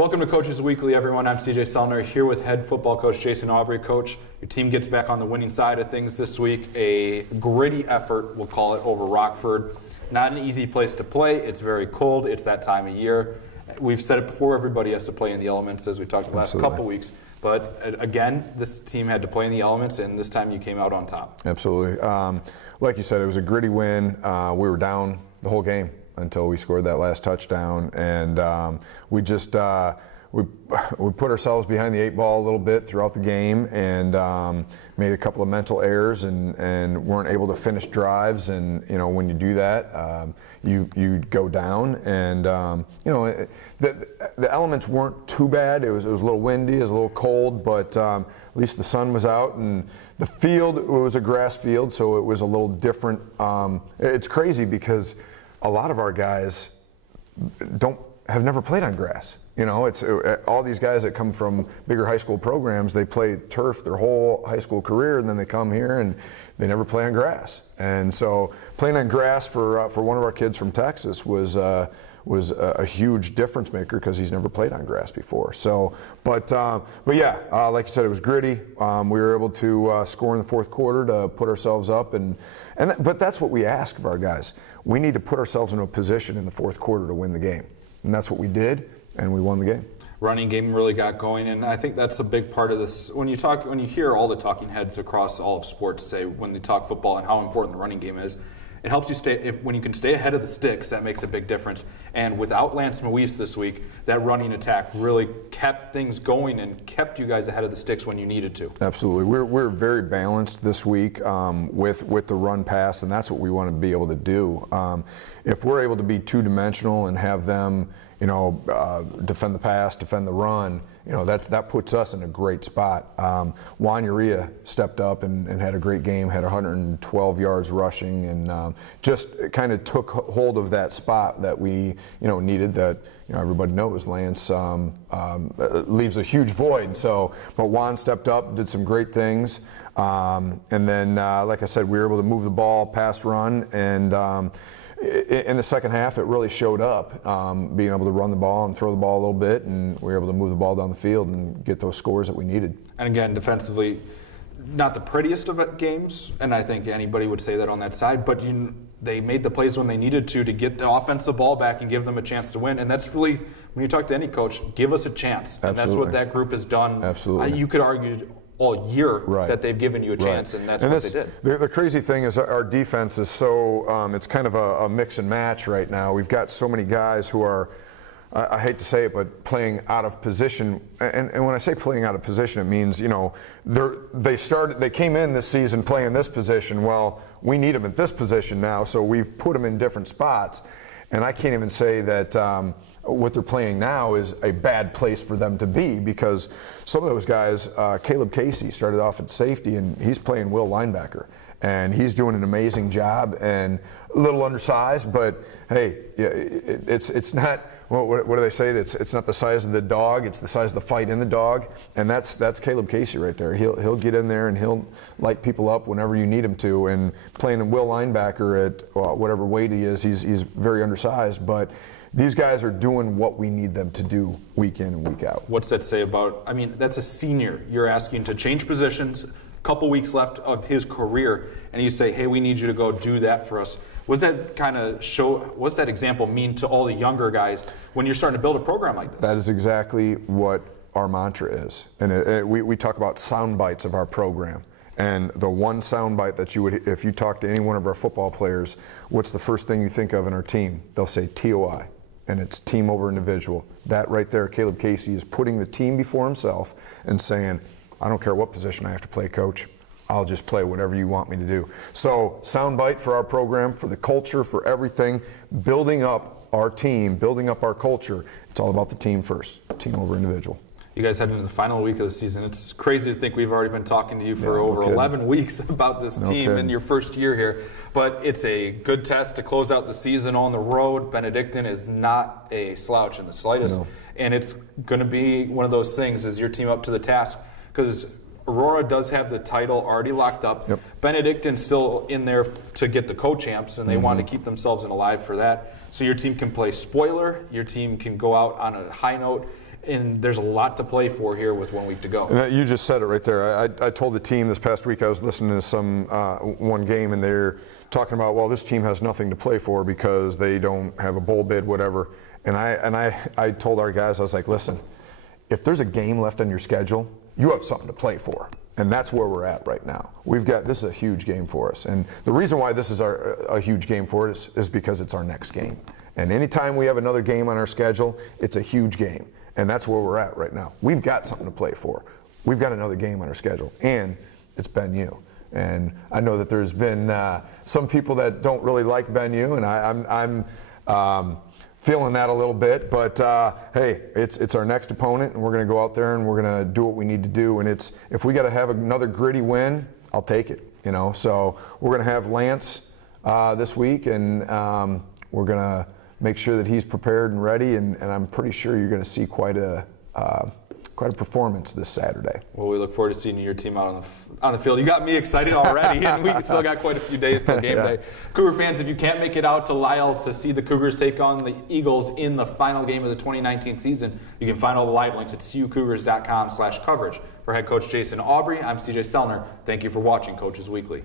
Welcome to Coaches Weekly, everyone. I'm CJ Sellner here with head football coach Jason Aubry. Coach, your team gets back on the winning side of things this week. A gritty effort, we'll call it, over Rockford. Not an easy place to play. It's very cold. It's that time of year. We've said it before, everybody has to play in the elements, as we talked the last couple weeks. But again, this team had to play in the elements, and this time you came out on top. Absolutely. Like you said, it was a gritty win. We were down the whole game until we scored that last touchdown, and we just we put ourselves behind the 8 ball a little bit throughout the game, and made a couple of mental errors, and weren't able to finish drives. And you know, when you do that, you go down, and you know, the elements weren't too bad. It was a little windy, it was a little cold, but at least the sun was out, and the field, it was a grass field, so it was a little different. It's crazy because a lot of our guys have never played on grass. You know, it's all these guys that come from bigger high school programs, they play turf their whole high school career, and then they come here and they never play on grass. And so playing on grass for one of our kids from Texas was a huge difference maker because he's never played on grass before. So, but yeah, like you said, it was gritty. We were able to score in the fourth quarter to put ourselves up, but that's what we ask of our guys. We need to put ourselves in a position in the fourth quarter to win the game, and that's what we did, and we won the game. Running game really got going, and I think that's a big part of this. When you hear all the talking heads across all of sports say when they talk football and how important the running game is, it helps you stay. When you can stay ahead of the sticks, that makes a big difference. And without Lance Moise this week, that running attack really kept things going and kept you guys ahead of the sticks when you needed to. Absolutely, we're very balanced this week with the run pass, and that's what we want to be able to do. If we're able to be two-dimensional and have them, you know, defend the pass, defend the run, you know, that puts us in a great spot. Juan Uria stepped up and had a great game, had 112 yards rushing, and just kind of took hold of that spot that we, you know, needed. That, you know, everybody knows Lance leaves a huge void. So, but Juan stepped up, did some great things, and then, like I said, we were able to move the ball, pass, run, and in the second half, it really showed up, being able to run the ball and throw the ball a little bit, and we were able to move the ball down the field and get those scores that we needed. And again, defensively, not the prettiest of games, and I think anybody would say that on that side, but they made the plays when they needed to get the offensive ball back and give them a chance to win. And that's really, when you talk to any coach, give us a chance. And Absolutely. That's what that group has done. Absolutely. You could argue all year that they've given you a chance, and that's what they did. The crazy thing is our defense is so, it's kind of a mix and match right now. We've got so many guys who are, I hate to say it, but playing out of position. And when I say playing out of position, it means, you know, they came in this season playing this position. Well, we need them at this position now, so we've put them in different spots. And I can't even say that what they're playing now is a bad place for them to be, because some of those guys, Caleb Casey started off at safety, and he's playing will linebacker, and he's doing an amazing job, and a little undersized, but hey, it's not. What do they say? It's not the size of the dog; it's the size of the fight in the dog, and that's Caleb Casey right there. He'll get in there and he'll light people up whenever you need him to. And playing a will linebacker at whatever weight he is, he's very undersized, but these guys are doing what we need them to do week in and week out. What's that say about? I mean, that's a senior. You're asking to change positions. Couple weeks left of his career, and you say, "Hey, we need you to go do that for us." What's that example mean to all the younger guys when you're starting to build a program like this? That is exactly what our mantra is, and we talk about sound bites of our program. And the one sound bite that you would, if you talk to any one of our football players, what's the first thing you think of in our team? They'll say TOI, and it's team over individual. That right there, Caleb Casey is putting the team before himself and saying, I don't care what position I have to play, coach. I'll just play whatever you want me to do. So, soundbite for our program, for the culture, for everything, building up our team, building up our culture. It's all about the team first, team over individual. You guys head into the final week of the season. It's crazy to think we've already been talking to you for over 11 weeks about this team in your first year here. But it's a good test to close out the season on the road. Benedictine is not a slouch in the slightest. And it's going to be one of those things, is your team up to the task? Because Aurora does have the title already locked up. Benedictine's still in there to get the co-champs, and they want to keep themselves alive for that. So your team can play spoiler. Your team can go out on a high note. and there's a lot to play for here with 1 week to go. And you just said it right there. I told the team this past week, I was listening to some one game, and they're talking about, well, this team has nothing to play for because they don't have a bowl bid, whatever. And I told our guys, I was like, listen, if there's a game left on your schedule, you have something to play for. And that's where we're at right now. This is a huge game for us. And the reason why this is a huge game for us is because it's our next game. And anytime we have another game on our schedule, it's a huge game. And that's where we're at right now. We've got something to play for. We've got another game on our schedule. And it's Ben U. And I know that there's been some people that don't really like Ben U, and I'm feeling that a little bit, but hey, it's our next opponent, and we're going to go out there and we're going to do what we need to do. And if we got to have another gritty win, I'll take it. So we're going to have Lance this week, and we're going to make sure that he's prepared and ready. And I'm pretty sure you're going to see quite a performance this Saturday. Well, we look forward to seeing your team out on the field. You got me excited already, and we still got quite a few days till game day. Cougar fans, if you can't make it out to Lyle to see the Cougars take on the Eagles in the final game of the 2019 season, you can find all the live links at cucougars.com/coverage. For head coach Jason Aubry, I'm CJ Sellner. Thank you for watching Coaches Weekly.